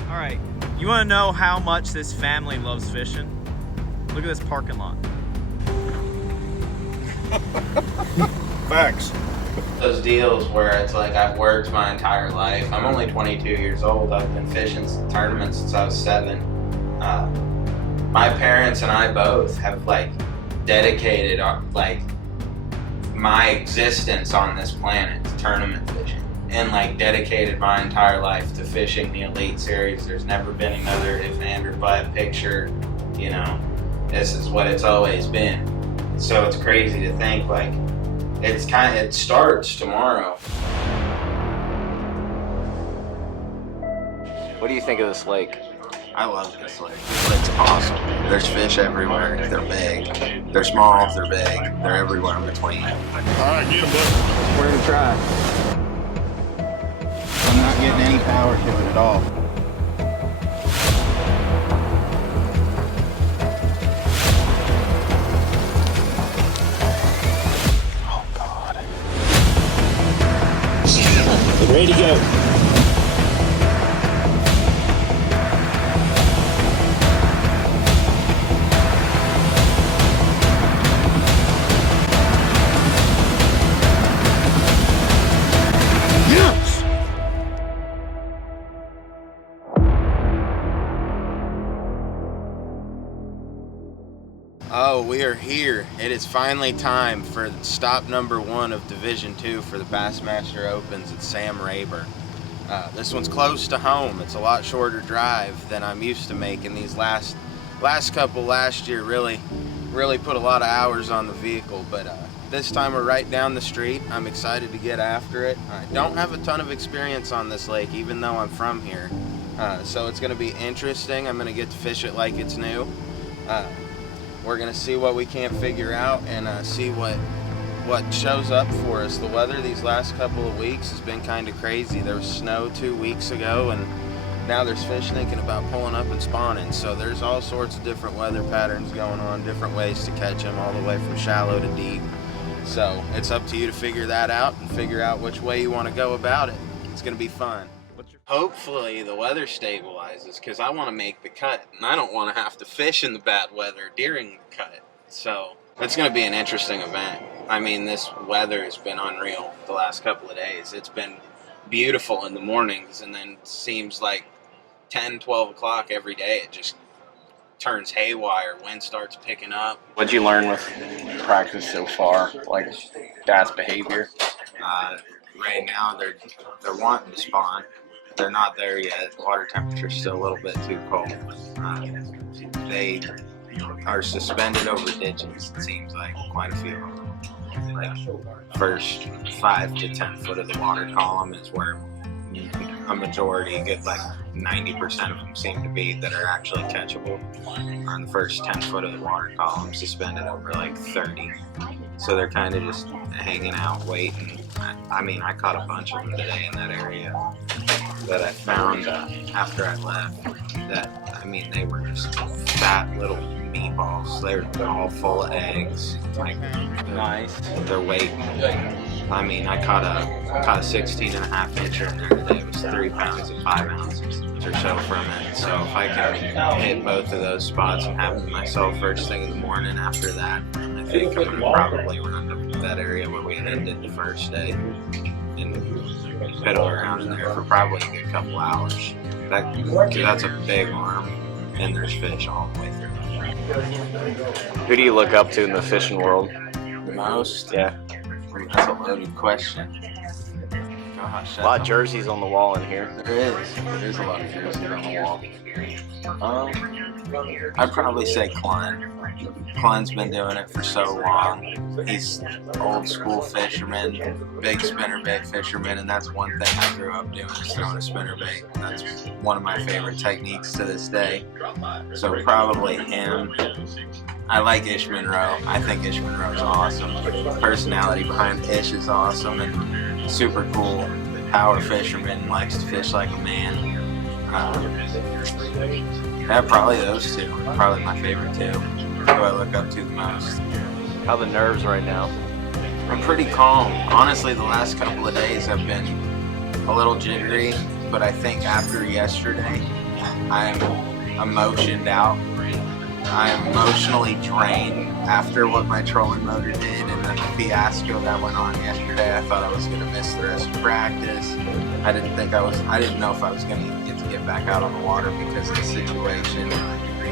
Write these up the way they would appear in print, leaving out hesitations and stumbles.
All right, you want to know how much this family loves fishing? Look at this parking lot. Facts. Those deals where it's like I've worked my entire life. I'm only 22 years old. I've been fishing tournaments since I was 7. My parents and I both have like dedicated like my existence on this planet to tournament fishing, and like dedicated my entire life to fishing the Elite Series. There's never been another if and or but picture. You know, this is what it's always been. So it's crazy to think like it starts tomorrow. What do you think of this lake? I love this lake. It's awesome. There's fish everywhere. They're big. They're small. They're big. They're everywhere in between. All right, get him, bud. We're gonna try. I'm not getting any power to it at all. Oh God. Ready to go. Oh, we are here. It is finally time for stop number 1 of Division 2 for the Bassmaster Opens at Sam Rayburn. This one's close to home. It's a lot shorter drive than I'm used to making. These last couple last year really put a lot of hours on the vehicle, but this time we're right down the street. I'm excited to get after it. I don't have a ton of experience on this lake, even though I'm from here, so it's going to be interesting. I'm going to get to fish it like it's new. We're gonna see what we can't figure out and see what shows up for us. The weather these last couple of weeks has been kind of crazy. There was snow 2 weeks ago, and now there's fish thinking about pulling up and spawning. So there's all sorts of different weather patterns going on, different ways to catch them, all the way from shallow to deep. So it's up to you to figure that out and figure out which way you want to go about it. It's gonna be fun. Hopefully the weather stabilizes, because I want to make the cut, and I don't want to have to fish in the bad weather during the cut. So it's going to be an interesting event. I mean, this weather has been unreal the last couple of days. It's been beautiful in the mornings, and then it seems like 10, 12 o'clock every day it just turns haywire. Wind starts picking up. What'd you learn with practice so far, like bass behavior? Right now they're wanting to spawn. They're not there yet. The water temperature's still a little bit too cold. They are suspended over ditches, it seems like, quite a few of them. Like, first 5 to 10 foot of the water column is where a majority, good like 90% of them seem to be that are actually catchable. On the first 10 foot of the water column, suspended over like 30. So they're kind of just hanging out, waiting. I mean, I caught a bunch of them today in that area that I found after I left. That, I mean, they were just fat little meatballs. They're all full of eggs. Like, Nice. they're waiting. I mean, I caught a 16 and a half incher in there today. It was 3 pounds and 5 ounces or so from it. So if I can hit both of those spots and have them myself first thing in the morning after that, I think I'm going to probably run to that area where we ended the first day and piddle around in there for probably a good couple hours. Cause that's a big arm, and there's fish all the way through. Who do you look up to in the fishing world? The most? Yeah. That's a loaded question. Gosh, A lot of jerseys on the wall in here. There is a lot of jerseys on the wall. I'd probably say Klein. Klein's been doing it for so long. He's old school fisherman, big spinnerbait fisherman, and that's one thing I grew up doing, is throwing a spinnerbait. That's one of my favorite techniques to this day. So probably him. I like Ish Monroe. I think Ish Monroe is awesome. The personality behind Ish is awesome and super cool. Power fisherman, likes to fish like a man. Yeah, probably those two. Probably my favorite two. Who I look up to the most. How are the nerves right now? I'm pretty calm. Honestly, the last couple of days have been a little jittery, but I think after yesterday I'm emotioned out. I'm emotionally drained after what my trolling motor did and the fiasco that went on yesterday. I thought I was going to miss the rest of practice. I didn't know if I was going to get back out on the water because of the situation.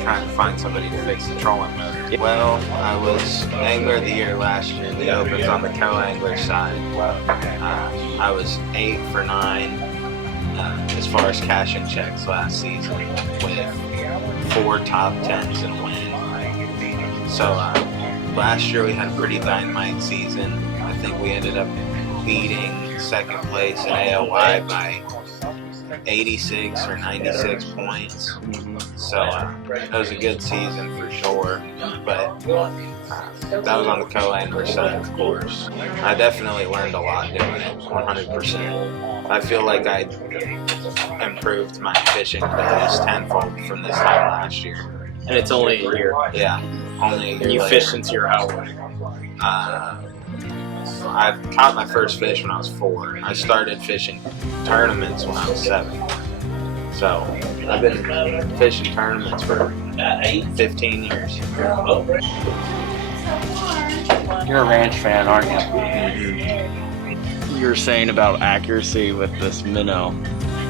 Trying to find somebody to fix the trolling motor. Well, I was Angler of the Year last year in the Opens on the co-angler side. I was 8 for 9 as far as cashing checks last season with 4 top 10s and a win. So last year we had a pretty dynamite season. I think we ended up beating second place in AOY by 86 or 96 points. So it was a good season for sure, but that was on the co-angler side, of course. I definitely learned a lot doing it, 100%. I feel like I improved my fishing abilities tenfold from this time last year. And it's only a year. Yeah, only a year. And you later. fished since you were how old? I caught my first fish when I was 4. I started fishing tournaments when I was 7. So I've been fishing tournaments for 15 years. You're a ranch fan, aren't you? You were saying about accuracy with this minnow.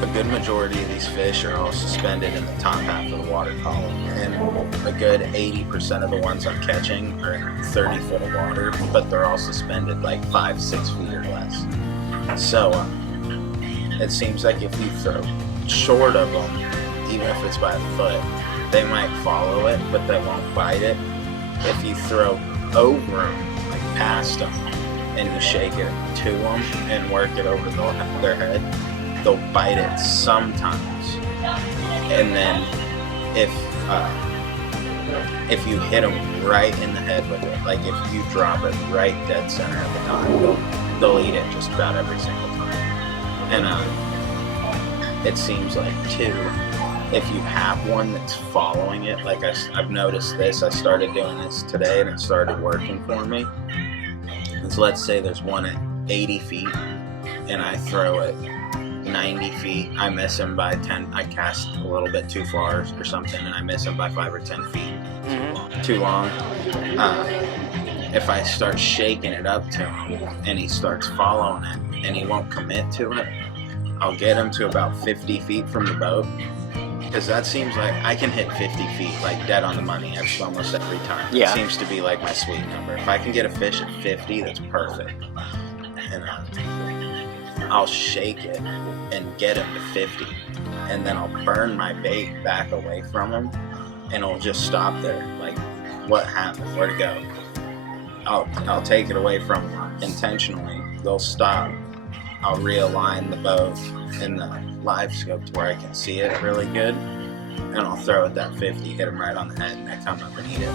A good majority of these fish are all suspended in the top half of the water column, and a good 80% of the ones I'm catching are in 30 foot of water, but they're all suspended like 5-6 feet or less. So it seems like if you throw short of them, even if it's by a foot, they might follow it, but they won't bite it. If you throw over them, like past them, and you shake it to them and work it over their head, they'll bite it sometimes. And then if you hit them right in the head with it, like if you drop it right dead center of the knot, they'll eat it just about every single time. And it seems like too, if you have one that's following it, like I've noticed this, I started doing this today and it started working for me. And so let's say there's one at 80 feet and I throw it 90 feet, I miss him by 10, I cast a little bit too far or something and I miss him by 5 or 10 feet too long. If I start shaking it up to him and he starts following it and he won't commit to it, I'll get him to about 50 feet from the boat, because that seems like I can hit 50 feet like dead on the money almost every time. Yeah. It seems to be like my sweet number. If I can get a fish at 50, that's perfect. And I'll shake it and get him to 50, and then I'll burn my bait back away from him, and it'll just stop there. Like, what happened? Where'd it go? I'll take it away from them intentionally. They'll stop. I'll realign the boat in the live scope to where I can see it really good, and I'll throw it that 50, hit him right on the head, and I come up and eat it.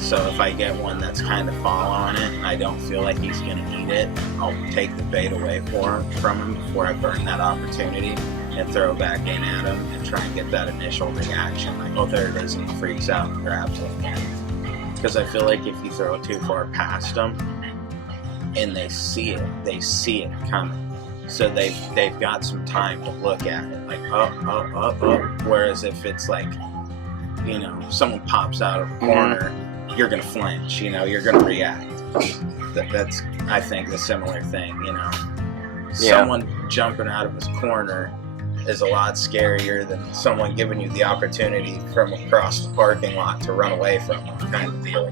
So if I get one that's kind of following it and I don't feel like he's going to eat it, I'll take the bait away from him before I burn that opportunity and throw it back in at him and try and get that initial reaction, like, oh, there it is, and he freaks out and grabs it again. Because I feel like if you throw it too far past them and they see it coming. So they've got some time to look at it, like up. Whereas if it's like, you know, someone pops out of a corner, you're gonna flinch, you know, you're gonna react. That's I think the similar thing, you know. Yeah. Someone jumping out of his corner is a lot scarier than someone giving you the opportunity from across the parking lot to run away from them, kind of deal.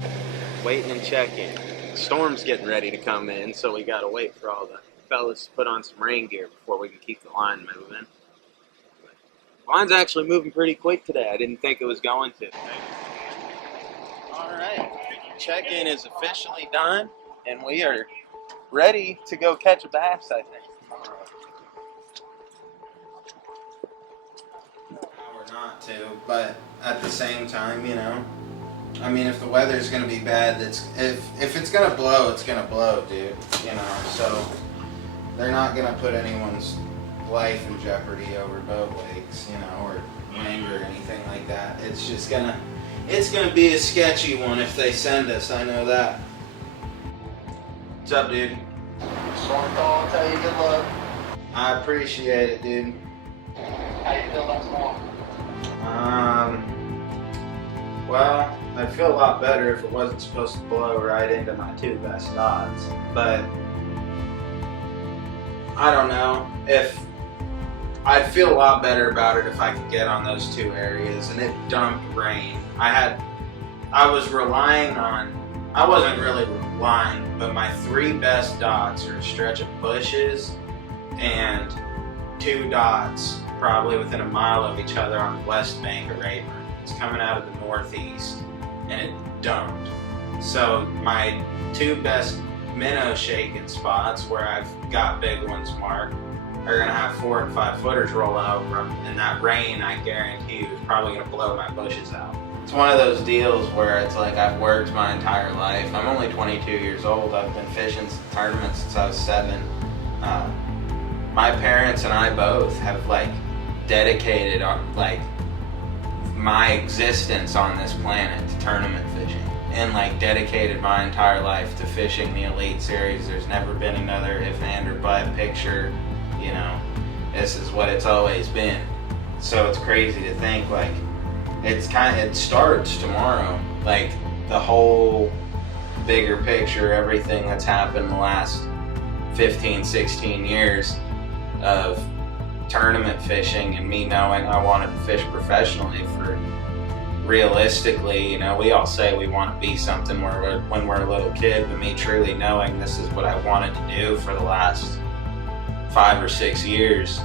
Waiting and checking. Storm's getting ready to come in, so we gotta wait for all the fellas to put on some rain gear before we can keep the line moving. The line's actually moving pretty quick today. I didn't think it was going to. Alright, check-in is officially done, and we are ready to go catch a bass, I think. We're not to, but at the same time, you know, I mean, if the weather's gonna be bad, if it's gonna blow, it's gonna blow, dude, you know, so they're not gonna put anyone's life in jeopardy over boat wakes, you know, or wind or anything like that. It's just gonna be a sketchy one if they send us, I know that. What's up, dude? Just want to call and tell you good luck. I appreciate it, dude. How you feel about tomorrow? I'd feel a lot better if it wasn't supposed to blow right into my two best dots. But I don't know if I'd feel a lot better about it if I could get on those two areas. And it dumped rain. I wasn't really relying, but my three best dots are a stretch of bushes and two dots probably within a mile of each other on the west bank of Rayburn. It's coming out of the northeast and it dumped. So my two best minnow shaking spots where I've got big ones marked are gonna have 4 and 5 footers rolling over them, and that rain, I guarantee you, is probably gonna blow my bushes out. It's one of those deals where it's like I've worked my entire life. I'm only 22 years old. I've been fishing tournaments since I was 7. My parents and I both have like dedicated like my existence on this planet to tournament fishing, and like dedicated my entire life to fishing the Elite Series. There's never been another if and or but picture. You know, this is what it's always been. So it's crazy to think like it starts tomorrow. Like the whole bigger picture, everything that's happened the last 15, 16 years of tournament fishing, and me knowing I wanted to fish professionally for realistically, you know, we all say we want to be something when we're a little kid, but me truly knowing this is what I wanted to do for the last 5 or 6 years,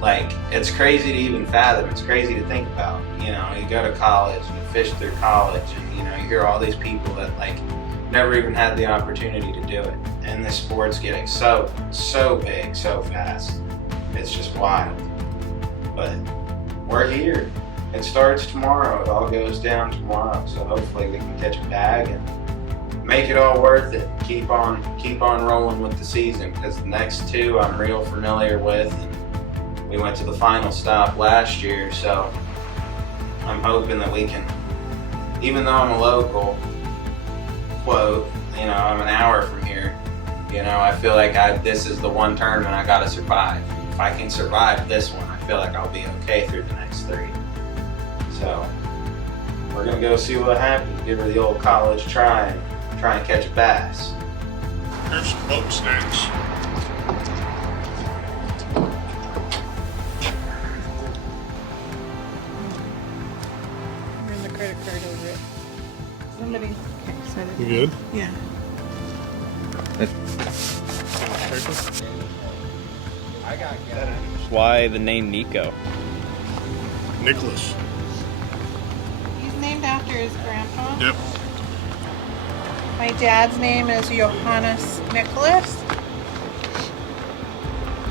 like it's crazy to even fathom. It's crazy to think about. You know, you go to college and you fish through college, and you know, you hear all these people that like never even had the opportunity to do it, and this sport's getting so big so fast. It's just wild. But we're here. It starts tomorrow. It all goes down tomorrow. So hopefully we can catch a bag and make it all worth it. Keep on rolling with the season, because the next two I'm real familiar with, and we went to the final stop last year. So I'm hoping that we can, even though I'm a local, quote, you know, I'm an hour from here, you know, I feel like this is the one tournament I gotta survive. If I can survive this one, I feel like I'll be okay through the next 3. So we're gonna go see what happens. Give her the old college try and catch a bass. There's some boat snacks. Run the credit card over it. Somebody. Okay, send it. You good? Yeah. Why the name Nico? Nicholas. He's named after his grandpa. Yep. My dad's name is Johannes Nicholas.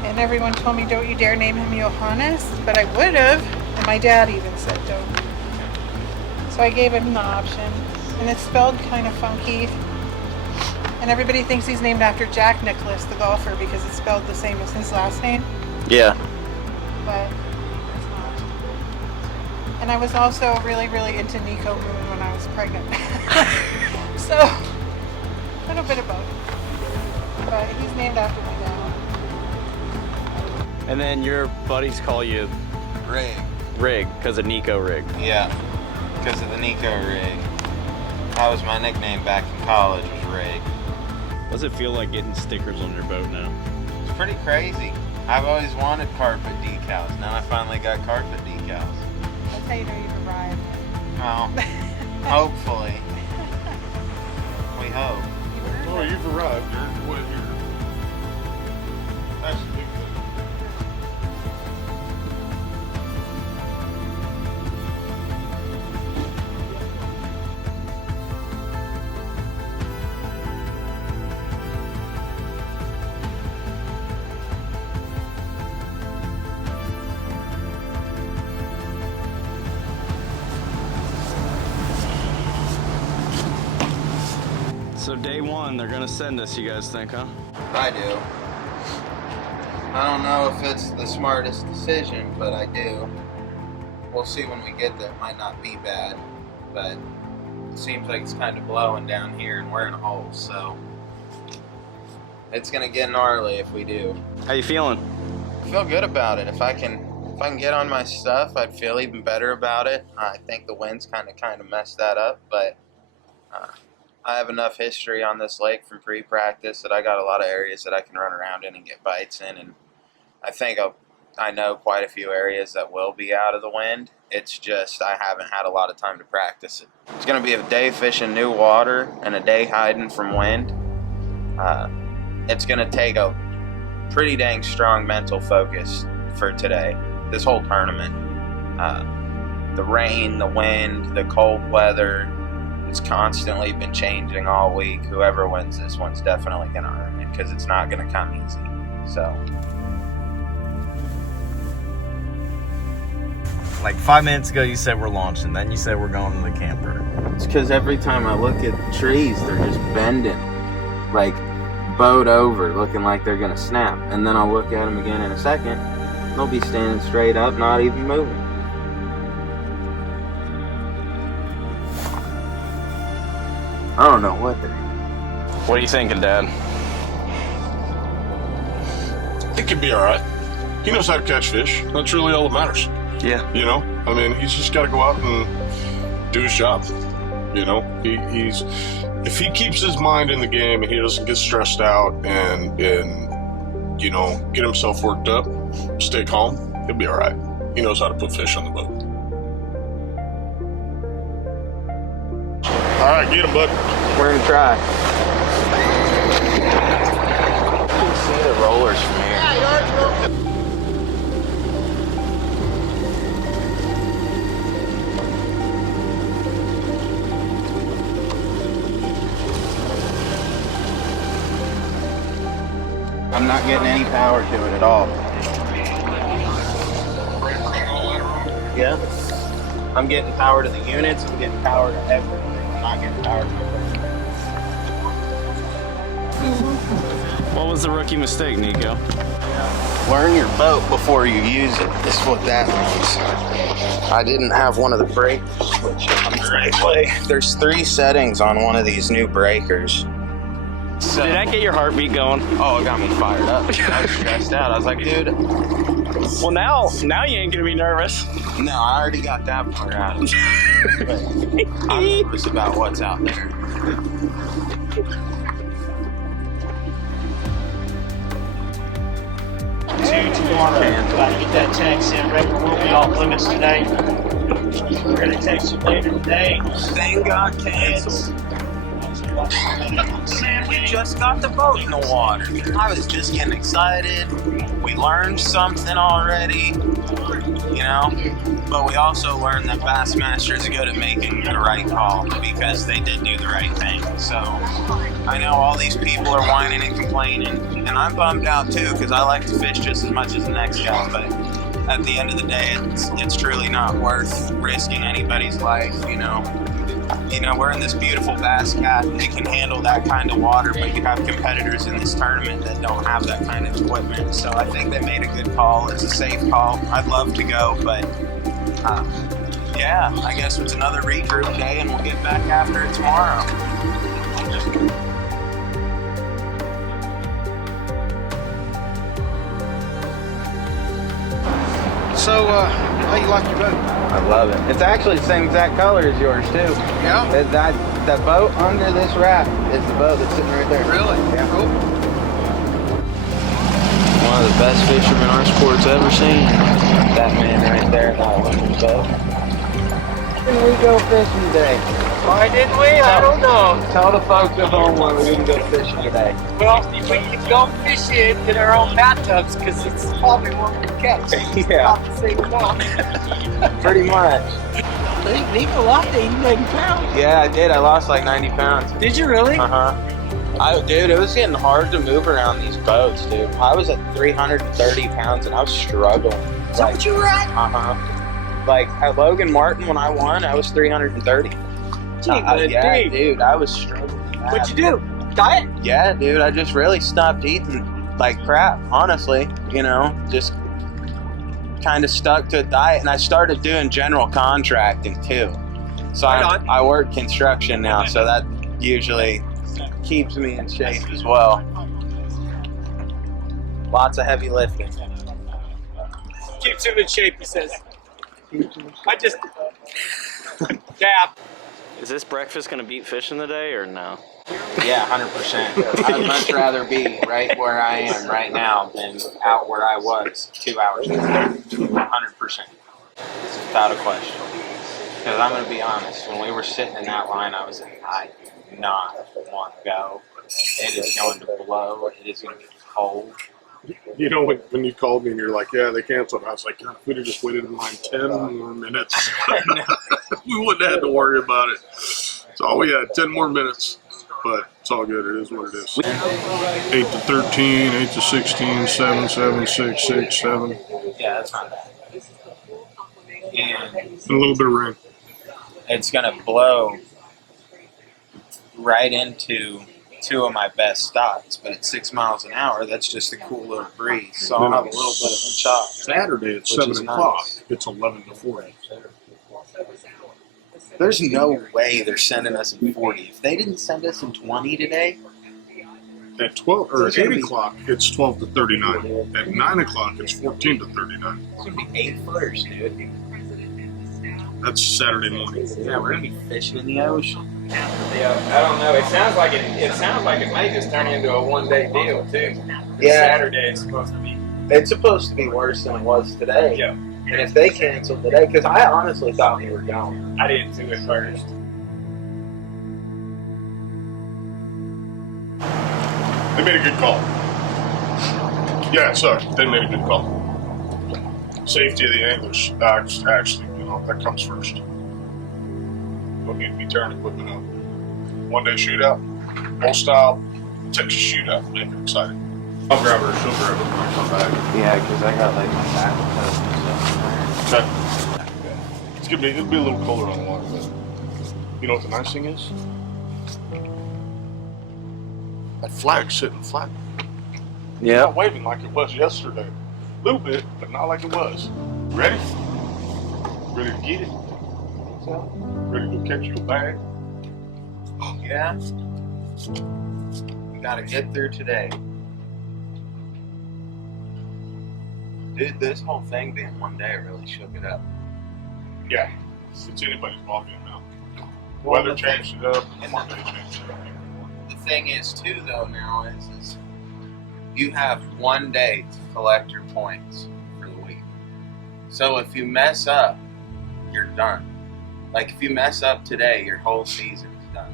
And everyone told me, don't you dare name him Johannes, but I would have. And my dad even said don't. So I gave him the option. And it's spelled kind of funky. And everybody thinks he's named after Jack Nicklaus, the golfer, because it's spelled the same as his last name. Yeah. But it's not. And I was also really, really into Niko Moon when I was pregnant. So, a little bit of both. But he's named after my dad. And then your buddies call you Rig because of Nico Rig. Yeah, because of the Nico rig. That was my nickname back in college, was Rig. What does it feel like getting stickers on your boat now? It's pretty crazy. I've always wanted carpet decals. Now I finally got carpet decals. That's how you know you've arrived. Well, hopefully. We hope. Oh, you've arrived. You're what here? That's a big thing. So day one, they're gonna send us, you guys think, huh? I do. I don't know if it's the smartest decision, but I do. We'll see when we get there. It might not be bad, but it seems like it's kind of blowing down here and we're in a hole, so it's gonna get gnarly if we do. How you feeling? I feel good about it. If I If I can get on my stuff, I'd feel even better about it. I think the wind's kind of messed that up, but I have enough history on this lake from pre-practice that I got a lot of areas that I can run around in and get bites in, and I think I know quite a few areas that will be out of the wind. It's just I haven't had a lot of time to practice it. It's going to be a day fishing new water and a day hiding from wind. It's going to take a pretty dang strong mental focus for today, this whole tournament. The rain, the wind, the cold weather, it's constantly been changing all week. Whoever wins this one's definitely going to earn it because it's not going to come easy. So, Like 5 minutes ago, you said we're launching. Then you said we're going to the camper. it's because every time I look at the trees, they're just bending, like bowed over, looking like they're going to snap. And then I'll look at them again in a second. They'll be standing straight up, not even moving. I don't know what they're doing. What are you thinking, Dad? I think he'd be all right. He knows how to catch fish. That's really all that matters. Yeah. You know, I mean, he's just got to go out and do his job. You know, he's if he keeps his mind in the game and he doesn't get stressed out and you know, get himself worked up, stay calm, he'll be all right. He knows how to put fish on the boat. All right, get him, bud. We're gonna try. You can see the rollers from here. I'm not getting any power to it at all. Yeah. I'm getting power to the units. I'm getting power to everything. I'm not getting power to the boat. What was the rookie mistake, Nico? Learn your boat before you use it. Is what that means. I didn't have one of the breakers switched on the right way. There's 3 settings on one of these new breakers. So, Did that get your heartbeat going? oh, it got me fired up. I was stressed out. I was like, dude. Well, now you ain't gonna be nervous. No, I already got that part out of it. But I'm nervous about what's out there. Tomorrow. Gotta get that text in. Rayburn will be off limits today. We're gonna text you later today. Thing got canceled. Man, we just got the boat in the water. I was just getting excited. We learned something already, you know, but we also learned that Bassmaster is good at making the right call because they did do the right thing. So I know all these people are whining and complaining, and I'm bummed out too because I like to fish just as much as the next guy, but at the end of the day, it's truly not worth risking anybody's life, you know. You know, we're in this beautiful Bass Cat. It can handle that kind of water, but you have competitors in this tournament that don't have that kind of equipment. So I think they made a good call. It's a safe call. I'd love to go, but yeah, I guess it's another regroup day, and we'll get back after it tomorrow. So, how you like your boat? I love it. It's actually the same exact color as yours, too. Yeah? That boat under this raft is the boat that's sitting right there. Really? Yeah. Cool. One of the best fishermen our sport's ever seen. That man right there, that one boat. When we go fishing today? Why didn't we? I don't know. Tell the folks at home why we didn't go fishing today. Well, we can go fishing in our own bathtubs because it's probably what we catch. Yeah. Not the same amount. Pretty much. I think Niko lost 89 pounds. Yeah, I did. I lost like 90 pounds. Did you really? Dude, it was getting hard to move around these boats, dude. I was at 330 pounds and I was struggling. Is that what you were at? Like at Logan Martin when I won, I was 330. Yeah, dude, I was struggling. What'd you do? Diet? Yeah, dude, I just really stopped eating like crap, honestly. You know, just kind of stuck to a diet, and I started doing general contracting too. So I work construction now, so that usually keeps me in shape as well. Lots of heavy lifting. Keeps him in shape, he says. I just dab. Is this breakfast gonna beat fishing today or no? Yeah, 100%. I'd much rather be right where I am right now than out where I was 2 hours ago. 100%. Without a question. Because I'm going to be honest, when we were sitting in that line, I was like, I do not want to go. It is going to blow. It is going to be cold. You know, when you called me and you're like, yeah, they canceled, I was like, God, if we'd have just waited in line 10 more minutes, we wouldn't have had to worry about it. So all we had, 10 more minutes. But it's all good. It is what it is. 8 to 13, 8 to 16, 7, 7, 6, 6, 7. Yeah, that's not bad. And a little bit of rain. It's going to blow right into two of my best stops, but at 6 miles an hour, that's just a cool little breeze. So I'll have a little bit of a chop. Saturday at 7 o'clock, it's 11 to 40. There's no way they're sending us in 40. If they didn't send us in 20 today, at 12 or at 8 o'clock, it's 12 to 39. At 9 o'clock, it's 14 to 39. it's gonna be 8 footers, dude. That's Saturday morning. Yeah, we're gonna be fishing in the ocean. Yeah, I don't know. It sounds like it may just turn into a one-day deal too. Yeah. Saturday is supposed to be. It's supposed to be worse than it was today. Yeah. And if they canceled today, because I honestly thought we were going. I did too at first. They made a good call. Yeah, it sucked. They made a good call. Safety of the anglers, actually, you know, that comes first. Don't need to be tearing equipment up. One-day shootout, old style, Texas shootout. Make it exciting. I'll grab her. She'll grab it when I come back. Yeah, because I got like my back and Okay. It'll be a little colder on the water, but you know what the nice thing is? That flag's sitting flat. Yeah. It's not waving like it was yesterday. A little bit, but not like it was. Ready? Ready to get it? Ready to go catch you a bag? Yeah. We gotta get through today. Dude, this whole thing being one day really shook it up. Yeah. It's anybody's ballgame now. Weather changed it up, and Monday changed it up. The thing is, too, though, now is you have one day to collect your points for the week. So if you mess up, you're done. Like, if you mess up today, your whole season is done.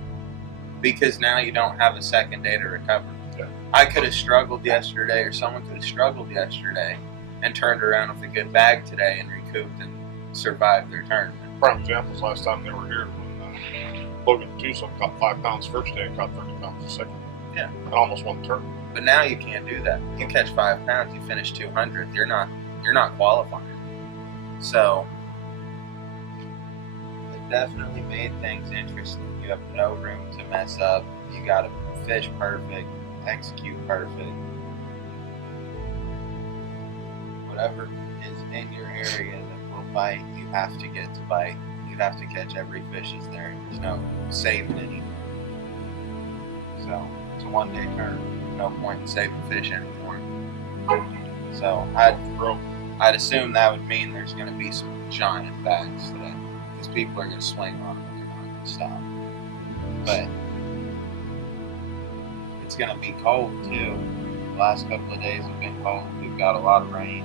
Because now you don't have a second day to recover. Yeah. I could have struggled yesterday, or someone could have struggled yesterday and turned around with a good bag today and recouped and survived their tournament. Prime examples, last time they were here when Logan Tucson caught 5 pounds first day and caught 30 pounds the second. Yeah. And almost won the tournament. But now you can't do that. You catch 5 pounds, you finish 200th. You're not qualifying. So it definitely made things interesting. You have no room to mess up. You got to fish perfect, execute perfect. Whatever is in your area that will bite, you have to get to bite. You have to catch every fish is there. There's no saving any. So it's a one-day tournament. No point in saving fish anymore. So I'd assume that would mean there's going to be some giant bags today, because people are going to swing on them and they're not going to stop. But it's going to be cold too. The last couple of days have been cold. We've got a lot of rain.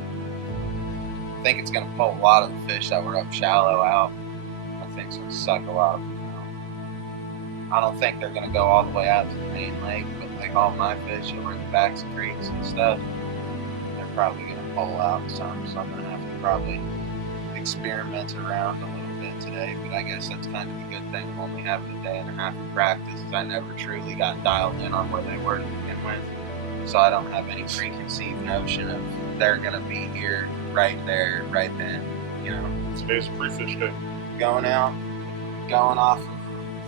I think it's going to pull a lot of the fish that were up shallow out. I think it's going to suck a lot of them out. I don't think they're going to go all the way out to the main lake, but like all my fish that were in the backs of creeks and stuff, they're probably going to pull out some. So I'm going to have to probably experiment around a little bit today. But I guess that's kind of a good thing. I'm only having a day and a half of practice, as I never truly got dialed in on where they were to begin with. So I don't have any preconceived notion of they're going to be here, right there, right then, you know. Today's a pre-fish day. Going off of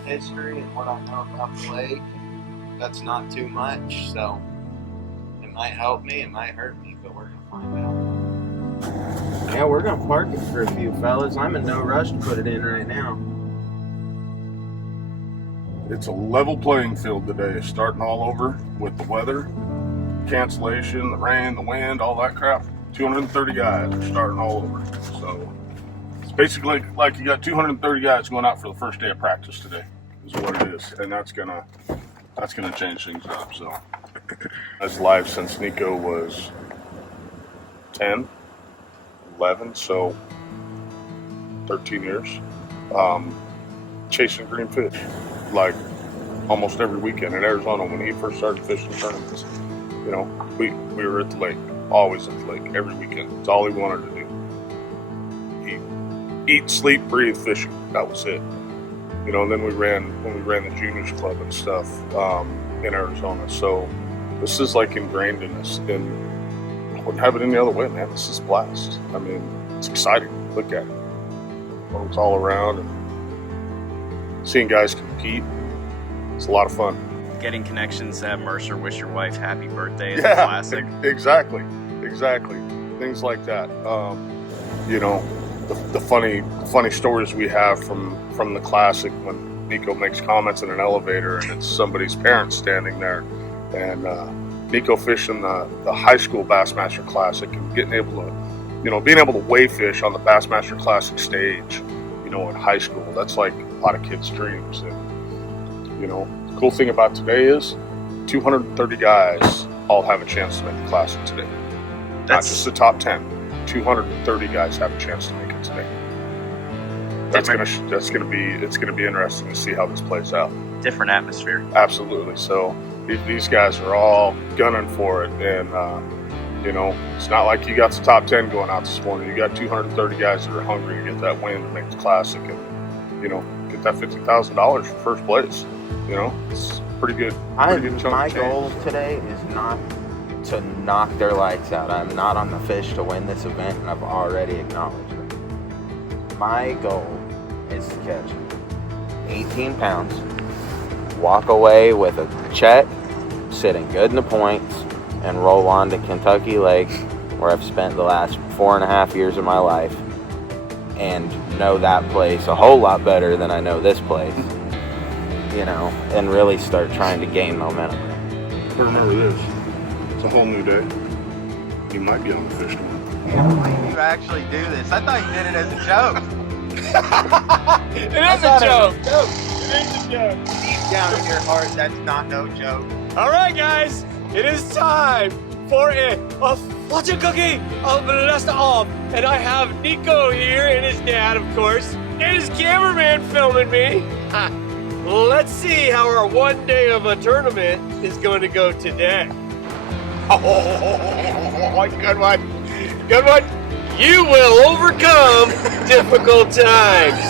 history and what I know about the lake, that's not too much, so it might help me, it might hurt me, but we're gonna find out. Yeah, we're gonna park it for a few fellas. I'm in no rush to put it in right now. It's a level playing field today, starting all over with the weather, cancellation, the rain, the wind, all that crap. 230 guys are starting all over. So it's basically like you got 230 guys going out for the first day of practice today, is what it is, and that's gonna change things up. So that's live since Nico was 10, 11, so 13 years. Chasing green fish, like almost every weekend in Arizona when he first started fishing tournaments. You know, we were at the lake, always at the lake, every weekend. It's all he wanted to do. Eat, sleep, breathe, fishing. That was it. You know, and then when we ran the juniors club and stuff in Arizona. So this is like ingrained in us, and I wouldn't have it any other way, man. This is a blast. I mean, it's exciting. Look at it. Boats all around and seeing guys compete. It's a lot of fun. Getting connections to have Mercer wish your wife happy birthday is a classic. Exactly. Things like that. You know, the funny stories we have from the classic when Nico makes comments in an elevator and it's somebody's parents standing there, and Nico fishing the high school Bassmaster Classic and being able to weigh fish on the Bassmaster Classic stage, you know, in high school. That's like a lot of kids' dreams. And, you know, the cool thing about today is 230 guys all have a chance to make the Classic today. Not just the top 10. 230 guys have a chance to make it today. It's gonna be interesting to see how this plays out. Different atmosphere. Absolutely. So these guys are all gunning for it, and you know, it's not like you got the top 10 going out this morning. You got 230 guys that are hungry to get that win to make the Classic, and you know, get that $50,000 for first place. You know, it's pretty good. My goal today is not to knock their lights out. I'm not on the fish to win this event, and I've already acknowledged it. My goal is to catch 18 pounds, walk away with a check, sitting good in the points, and roll on to Kentucky Lake, where I've spent the last 4.5 years of my life, and know that place a whole lot better than I know this place, you know, and really start trying to gain momentum. But remember this, it's a whole new day. You might be on the fish tomorrow. I can't believe you actually do this. I thought you did it as a joke. It is a joke. It is a joke. Deep down in your heart, that's not no joke. All right, guys, it is time for a fortune cookie of blessed off, and I have Nico here and his dad, of course, and his cameraman filming me. Let's see how our one day of a tournament is going to go today. Oh, good one. Good one. You will overcome difficult times.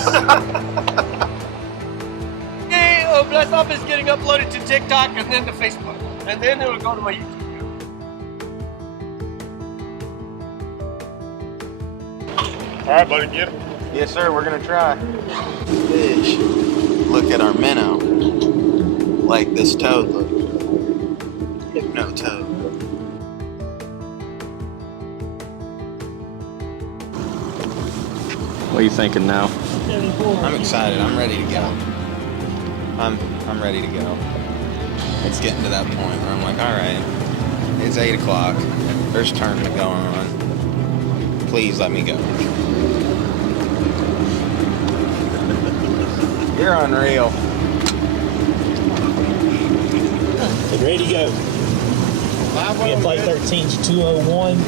Hey, Blessed Off is getting uploaded to TikTok and then to Facebook. And then it will go to my YouTube. All right, buddy, get it. Yes, sir, we're gonna try. Fish. Look at our minnow. Like this toad, look. Hypno toad. What are you thinking now? I'm excited. I'm ready to go. I'm ready to go. It's getting to that point where I'm like, all right, it's 8 o'clock. There's a tournament going on. Please let me go. You're unreal. Ready to go. We play 13 to 201.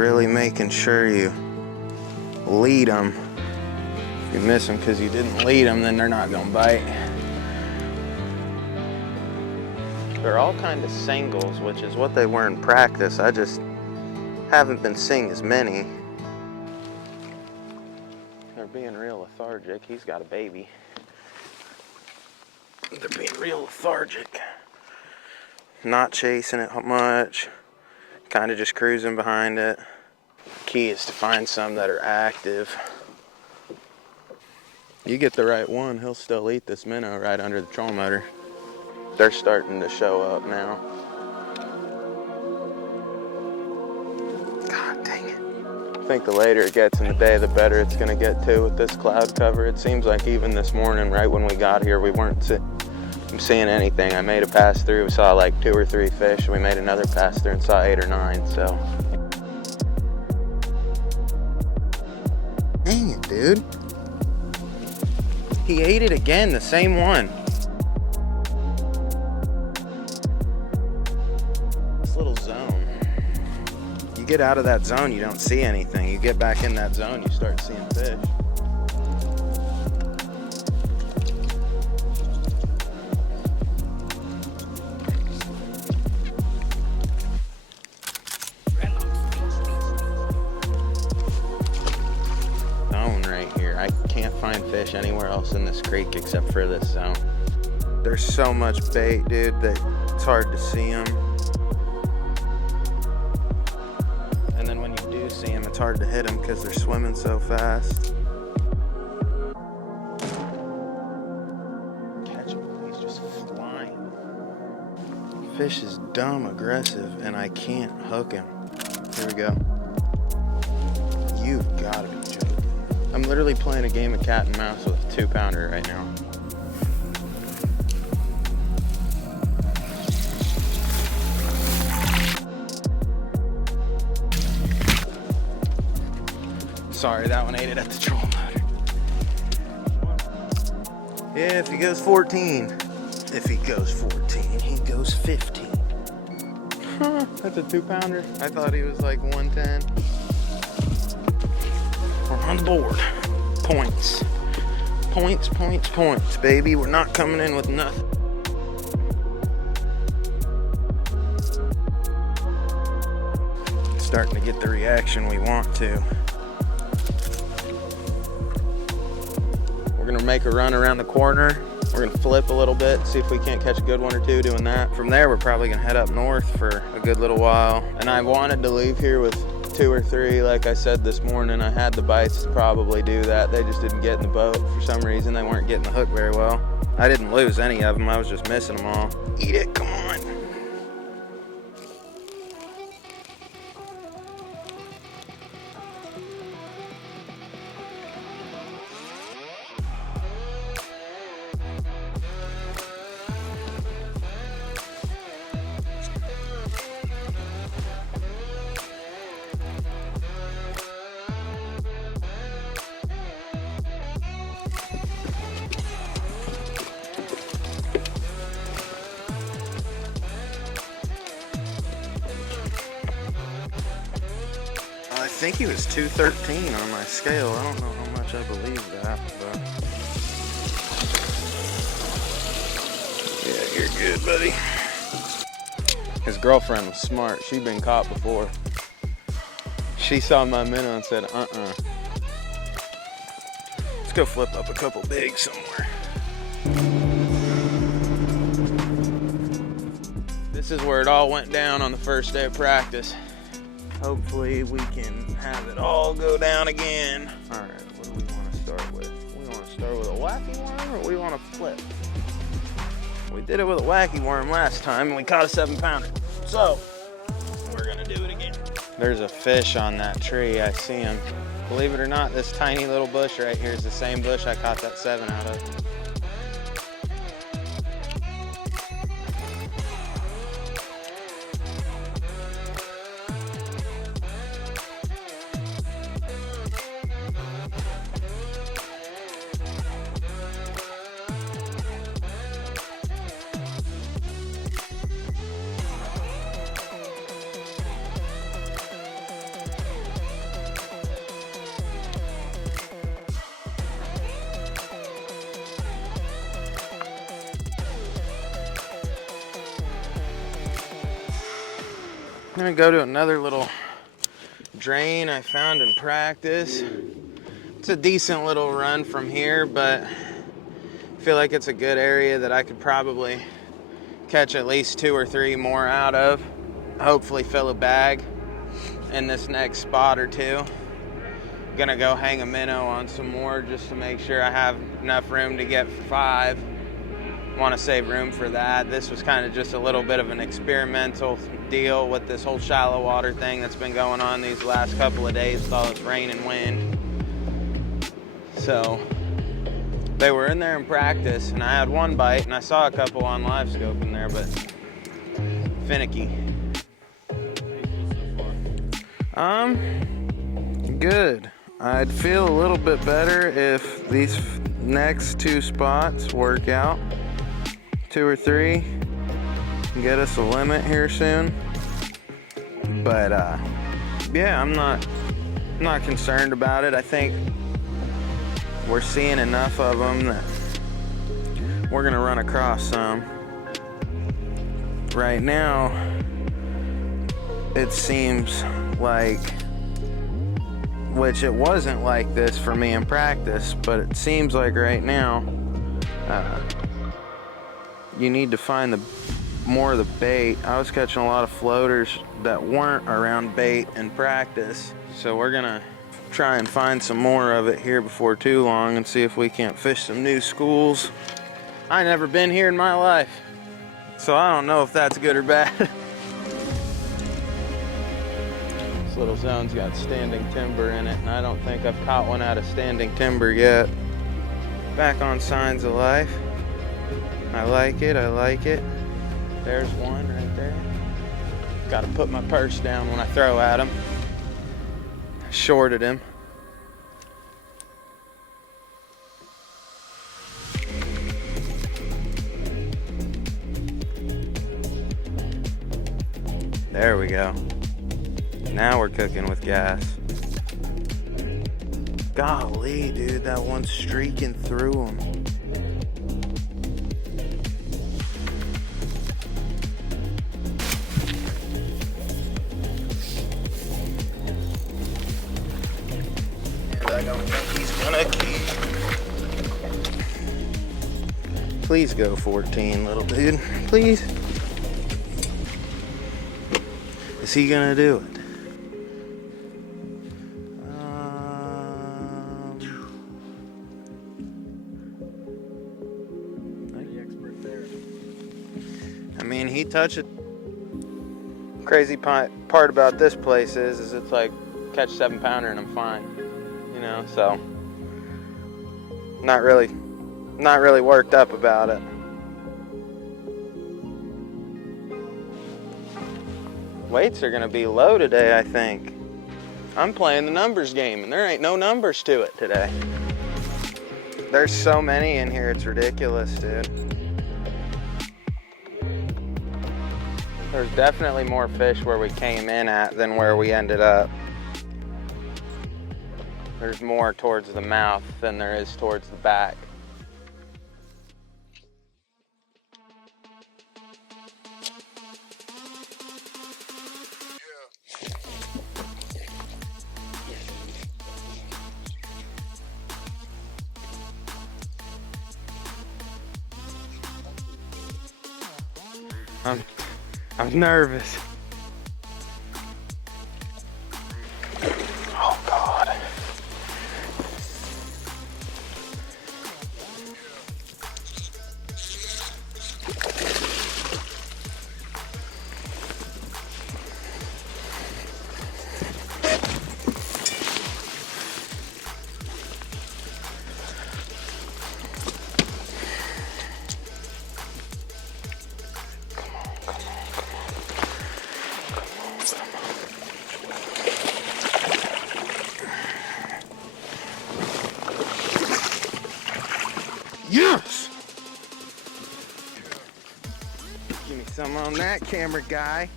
really making sure you lead them. If you miss them because you didn't lead them, then they're not gonna bite. They're all kind of singles, which is what they were in practice. I just haven't been seeing as many. They're being real lethargic. He's got a baby. They're being real lethargic. Not chasing it much. Kind of just cruising behind it. Key is to find some that are active. You get the right one, he'll still eat this minnow right under the trolling motor. They're starting to show up now. God dang it. I think the later it gets in the day, the better it's gonna get too with this cloud cover. It seems like even this morning, right when we got here, we weren't seeing anything. I made a pass through, we saw like 2 or 3 fish. We made another pass through and saw 8 or 9, so. Dang it, dude. He ate it again, the same one. This little zone. You get out of that zone, you don't see anything. You get back in that zone, you start seeing fish. Fish anywhere else in this creek except for this zone. There's so much bait, dude, that it's hard to see them. And then when you do see them, it's hard to hit them because they're swimming so fast. Catch him, he's just flying. Fish is dumb aggressive and I can't hook him. Here we go. You've got to be joking. I'm literally playing a game of cat and mouse with a 2-pounder right now. Sorry, that one ate it at the troll motor. Yeah, if he goes 14. If he goes 14, he goes 15. That's a 2-pounder. I thought he was like 110. We're on the board. Points. Points, points, points, baby. We're not coming in with nothing. Starting to get the reaction we want to. We're gonna make a run around the corner. We're gonna flip a little bit, see if we can't catch a good one or two doing that. From there, we're probably gonna head up north for a good little while. And I wanted to leave here with 2 or 3, like I said this morning. I had the bites to probably do that. They just didn't get in the boat for some reason. They weren't getting the hook very well. I didn't lose any of them. I was just missing them all. Eat it, come on. I think he was 213 on my scale. I don't know how much I believe that, but yeah, you're good, buddy. His girlfriend was smart. She'd been caught before. She saw my minnow and said, let's go flip up a couple bigs somewhere. This is where it all went down on the first day of practice. Hopefully we can have it all go down again. All right, what do we want to start with? We want to start with a wacky worm or we want to flip? We did it with a wacky worm last time and we caught a 7-pounder. So, we're gonna do it again. There's a fish on that tree, I see him. Believe it or not, this tiny little bush right here is the same bush I caught that 7 out of. I'm gonna go to another little drain I found in practice. It's a decent little run from here, but I feel like it's a good area that I could probably catch at least 2 or 3 more out of. Hopefully fill a bag in this next spot or two. Gonna go hang a minnow on some more just to make sure I have enough room to get 5. Want to save room for that. This was kind of just a little bit of an experimental deal with this whole shallow water thing that's been going on these last couple of days with all this rain and wind. So they were in there in practice, and I had 1 bite, and I saw a couple on live scope in there, but finicky. Good. I'd feel a little bit better if these next 2 spots work out. 2 or 3 and get us a limit here soon. But yeah, I'm not concerned about it. I think we're seeing enough of them that we're gonna run across some. Right now, it seems like, which it wasn't like this for me in practice, but it seems like right now, you need to find more of the bait. I was catching a lot of floaters that weren't around bait in practice, so we're gonna try and find some more of it here before too long and see if we can't fish some new schools. I never been here in my life, so I don't know if that's good or bad. This little zone's got standing timber in it, and I don't think I've caught one out of standing timber yet. Back on Signs of Life. I like it, I like it. There's one right there. Gotta put my purse down when I throw at him. Shorted him. There we go. Now we're cooking with gas. Golly, dude, that one's streaking through them. I don't think he's gonna keep. Please go 14, little dude. Please. Is he gonna do it? I mean, he touched it. Crazy part about this place is it's like catch 7-pounder and I'm fine. You know, so not really worked up about it. Weights are gonna be low today, I think. I'm playing the numbers game and there ain't no numbers to it today. There's so many in here, it's ridiculous, dude. There's definitely more fish where we came in at than where we ended up. There's more towards the mouth than there is towards the back. I'm nervous. Oh God. Yes! Give me some on that, camera guy.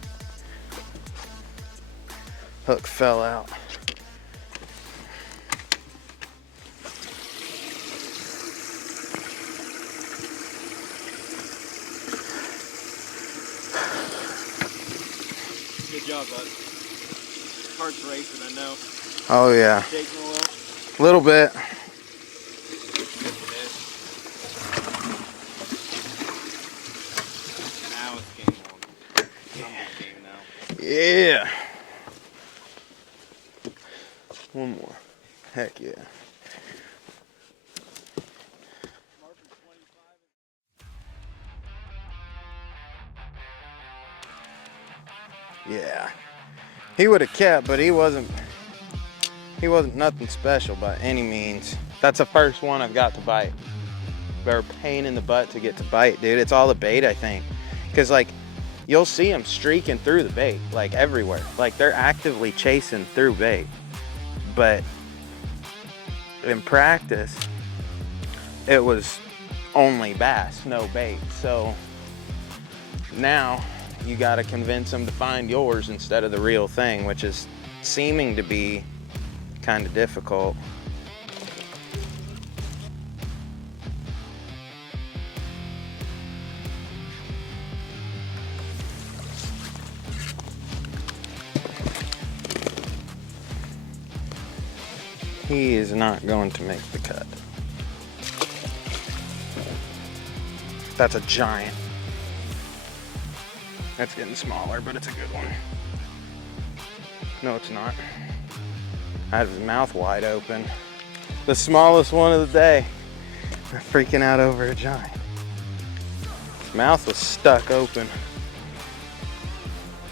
Hook fell out. Good job, bud. Heart's racing, I know. Oh yeah. Shaking a little. Little bit. Now it's game on. Numbers game now. Yeah. One more. Heck yeah. Yeah. He would have kept, but he wasn't nothing special by any means. That's the first one I've got to bite. They're a pain in the butt to get to bite, dude. It's all the bait, I think. Because, like, you'll see them streaking through the bait, like, everywhere. Like, they're actively chasing through bait. But in practice, it was only bass, no bait. So now you got to convince them to find yours instead of the real thing, which is seeming to be kind of difficult. He is not going to make the cut. That's a giant. That's getting smaller, but it's a good one. No, it's not. I had his mouth wide open. The smallest one of the day. I'm freaking out over a giant. His mouth was stuck open.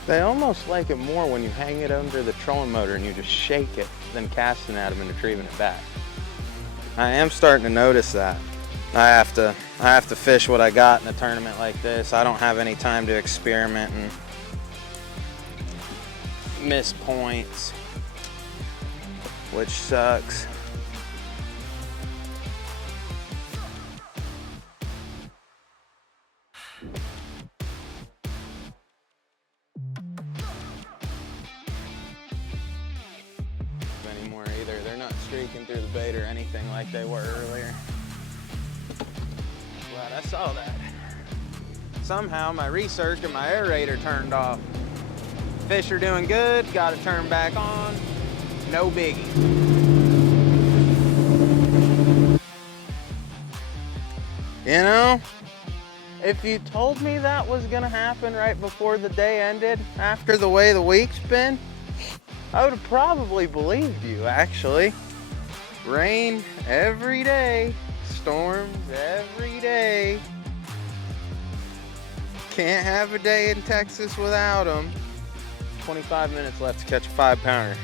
They almost like it more when you hang it under the trolling motor and you just shake it than casting at him and retrieving it back. I am starting to notice that. I have to fish what I got in a tournament like this. I don't have any time to experiment and miss points, which sucks. Anymore either. They're not streaking through the bait or anything like they were earlier. Glad I saw that. Somehow my recirc and my aerator turned off. Fish are doing good, got it turned back on, no biggie. You know, if you told me that was gonna happen right before the day ended, after the way the week's been, I would have probably believed you, actually. Rain every day, storms every day. Can't have a day in Texas without them. 25 minutes left to catch a 5-pounder.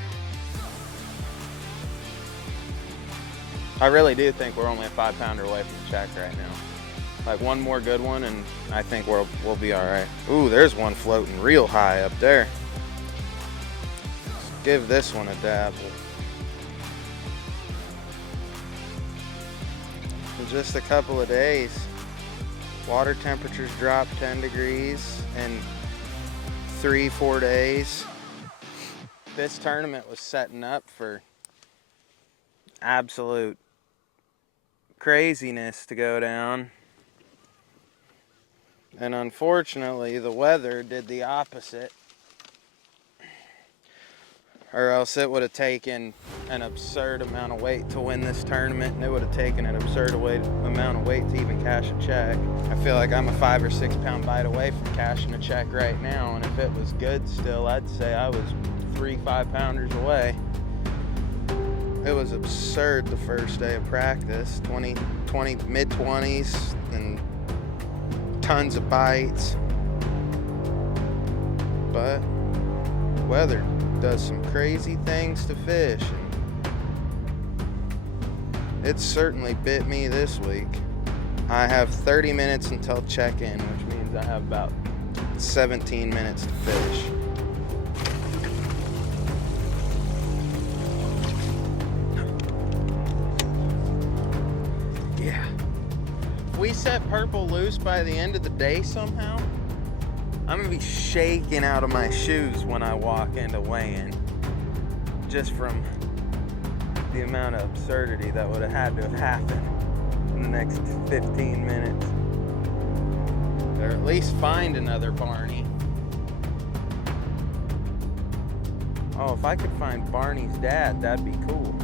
I really do think we're only a 5-pounder away from the check right now. Like one more good one and I think we'll be all right. Ooh, there's one floating real high up there. Let's give this one a dab. In just a couple of days, water temperatures dropped 10 degrees in 3-4 days. This tournament was setting up for absolute craziness to go down. And unfortunately, the weather did the opposite. Or else it would have taken an absurd amount of weight to win this tournament, and it would have taken an absurd amount of weight to even cash a check. I feel like I'm a 5 or 6 pound bite away from cashing a check right now, and if it was good still, I'd say I was 3 5-pounders away. It was absurd the first day of practice. 20 mid-20s and tons of bites. But weather does some crazy things to fish. It certainly bit me this week. I have 30 minutes until check-in, which means I have about 17 minutes to fish. Yeah. If we set purple loose by the end of the day somehow, I'm gonna be shaking out of my shoes when I walk into weigh-in, just from the amount of absurdity that would have had to have happened in the next 15 minutes. Or at least find another Barney. Oh, if I could find Barney's dad, that'd be cool.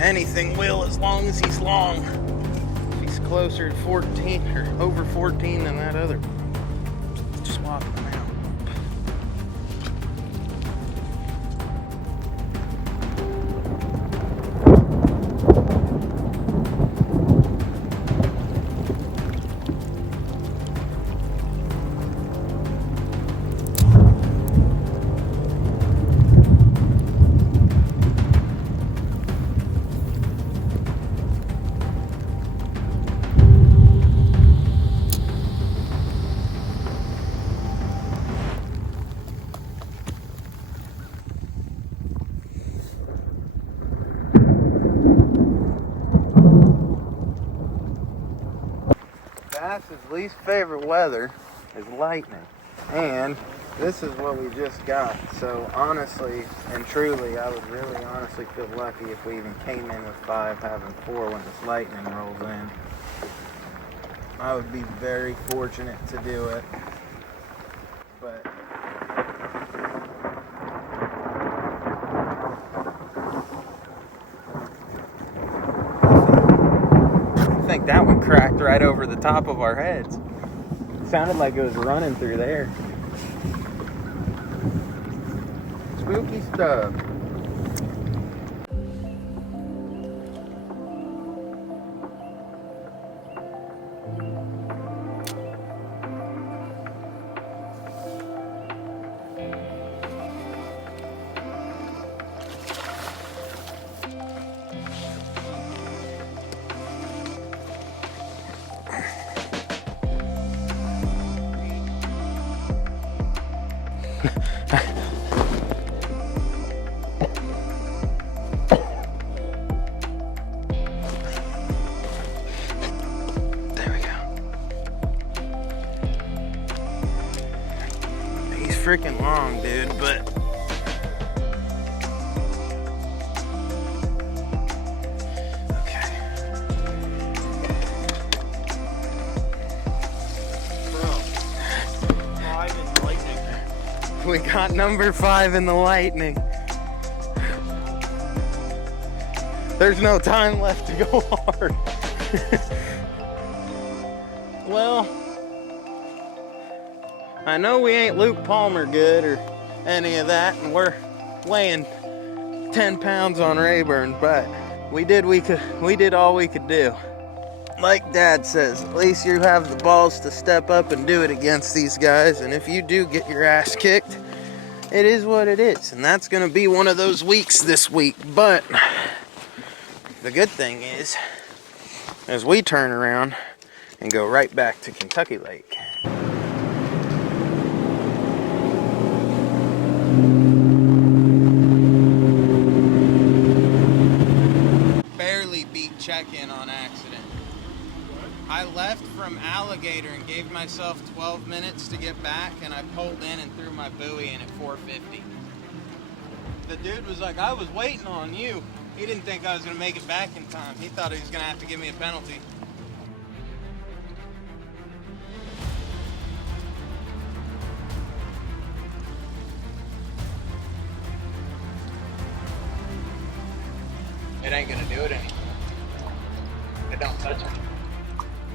Anything will, as long as he's long. He's closer to 14 or over 14 than that other. Swap him out. Bass's least favorite weather is lightning, and this is what we just got. So honestly and truly, I would really honestly feel lucky if we even came in with 5, having 4 when this lightning rolls in. I would be very fortunate to do it, but I think that one cracked right over the top of our heads. It sounded like it was running through there. Spooky stuff. Freaking long, dude, but okay. Bro, 5 in the lightning. We got number 5 in the lightning. There's no time left to go hard. Well, I know we ain't Luke Palmer good or any of that, and we're weighing 10 pounds on Rayburn, but we did all we could do. Like Dad says, at least you have the balls to step up and do it against these guys, and if you do get your ass kicked, it is what it is, and that's gonna be one of those weeks this week. But the good thing is we turn around and go right back to Kentucky Lake. Barely beat check-in on accident. I left from Alligator and gave myself 12 minutes to get back, and I pulled in and threw my buoy in at 450. The dude was like, I was waiting on you. He didn't think I was gonna make it back in time. He thought he was gonna have to give me a penalty. It ain't gonna do it anymore. It don't touch it.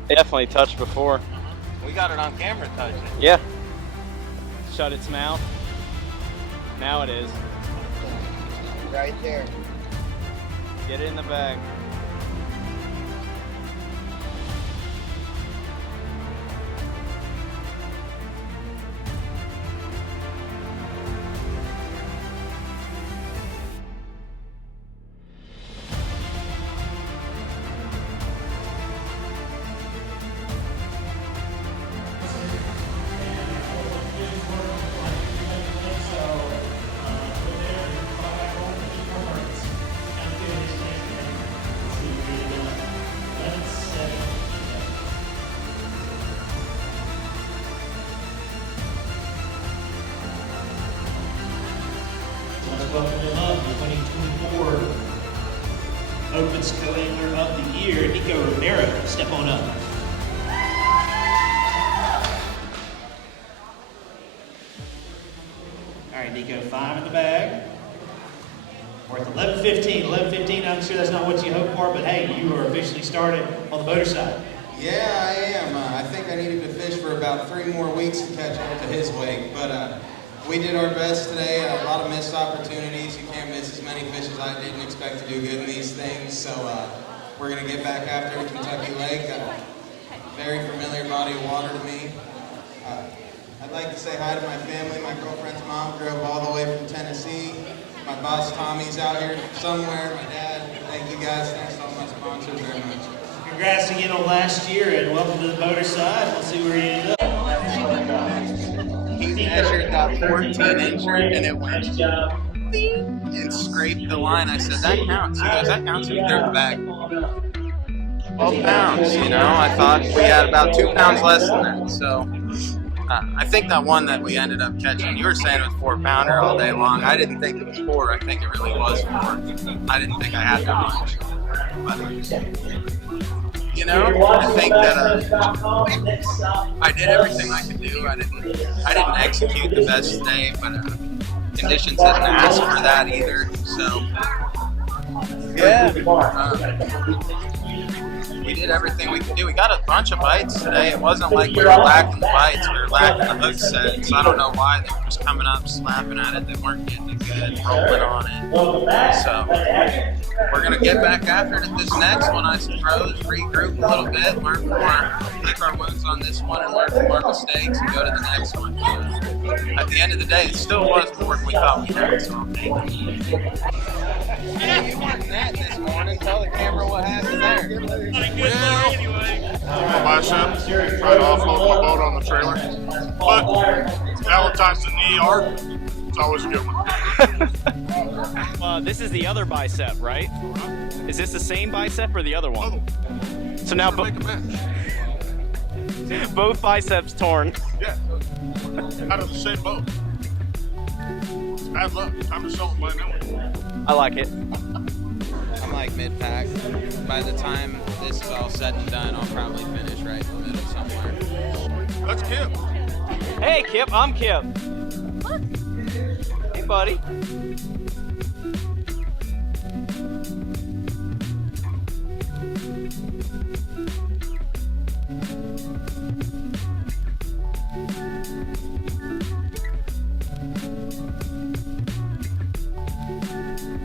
It definitely touched before. We got it on camera touching. Yeah. Shut its mouth. Now it is. Right there. Get it in the bag. Welcome up, the 2024 Opens Co-Angler of the Year, Nico. Step on up. All right, Nico, 5 in the bag. Worth 11.15. 11.15. I'm sure that's not what you hoped for, but hey, you are officially started on the boater side. Yeah, I am. I think I needed to fish for about 3 more weeks to catch up to his weight, but we did our best today. A lot of missed opportunities. You can't miss as many fish as I didn't expect to do good in these things, so we're going to get back after the Kentucky Lake. Very familiar body of water to me. I'd like to say hi to my family. My girlfriend's mom drove all the way from Tennessee. My boss Tommy's out here somewhere. My dad. Thank you guys. Thanks to all my sponsors very much. Congrats again on last year, and welcome to the boater side. We'll see where you end up. He measured that 14-incher and it went and scraped the line. I said, that counts. He goes, that counts. And he threw it back. 12 pounds, you know. I thought we had about 2 pounds less than that. So I think that one that we ended up catching, you were saying it was 4-pounder all day long. I didn't think it was 4. I think it really was 4. I didn't think I had that much. But, you know, I think that I did everything I could do. I didn't execute the best today, but conditions didn't ask for that either. So, yeah, we did everything we could do. We got a bunch of bites today. It wasn't like we were lacking the bites. We were lacking the hook set. So I don't know why they were just coming up, slapping at it. They weren't getting it good, rolling on it. So we're going to get back after it at this next one, I suppose. Regroup a little bit, learn more, lick our wounds on this one and learn from our mistakes and go to the next one. At the end of the day, it still was more than we thought we had. So I'm thinking. Yeah, you weren't that this morning. Tell the camera what happened there. Well, my bicep, tried to offload my boat on the trailer. But Valentine's in the ER, it's always a good one. This is the other bicep, right? Is this the same bicep or the other one? So now Make a match. both biceps torn. Yeah, out of the same boat. It's bad luck. Time to sell it by now. I like it. I'm like mid-pack. By the time this is all said and done, I'll probably finish right in the middle somewhere. That's Kip. Hey, Kip, I'm Kip. Hey, buddy.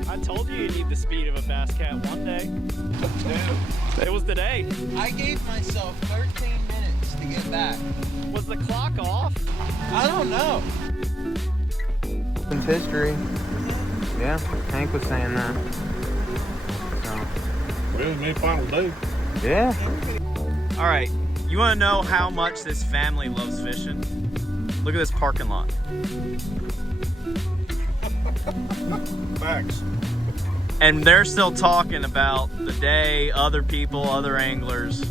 I told you you'd need the speed of a bass cat one day. It was today. I gave myself 13 minutes to get back. Was the clock off? I don't know. It's history. Yeah, Hank was saying that. So. Well, me final day. Yeah. All right, you want to know how much this family loves fishing? Look at this parking lot. Facts. And they're still talking about the day, other people, other anglers.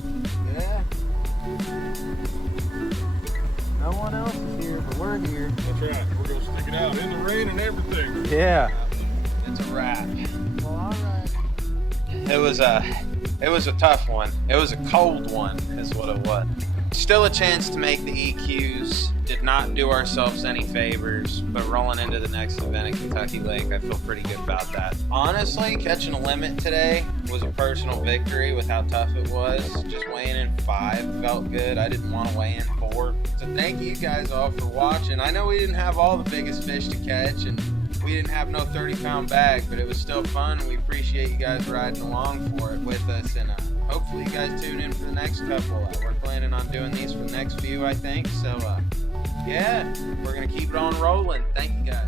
Yeah. No one else is here, but we're here. That's right. We're going to stick it out in the rain and everything. Yeah. It's a wrap. Well, all right. It was a tough one. It was a cold one, is what it was. Still a chance to make the EQs. Did not do ourselves any favors, but rolling into the next event at Kentucky Lake, I feel pretty good about that. Honestly, catching a limit today was a personal victory with how tough it was. Just weighing in 5 felt good. I didn't want to weigh in 4. So thank you guys all for watching. I know we didn't have all the biggest fish to catch, and we didn't have no 30-pound bag, but it was still fun, and we appreciate you guys riding along for it with us, and hopefully you guys tune in for the next couple. We're planning on doing these for the next few, I think, so yeah, we're going to keep it on rolling. Thank you guys.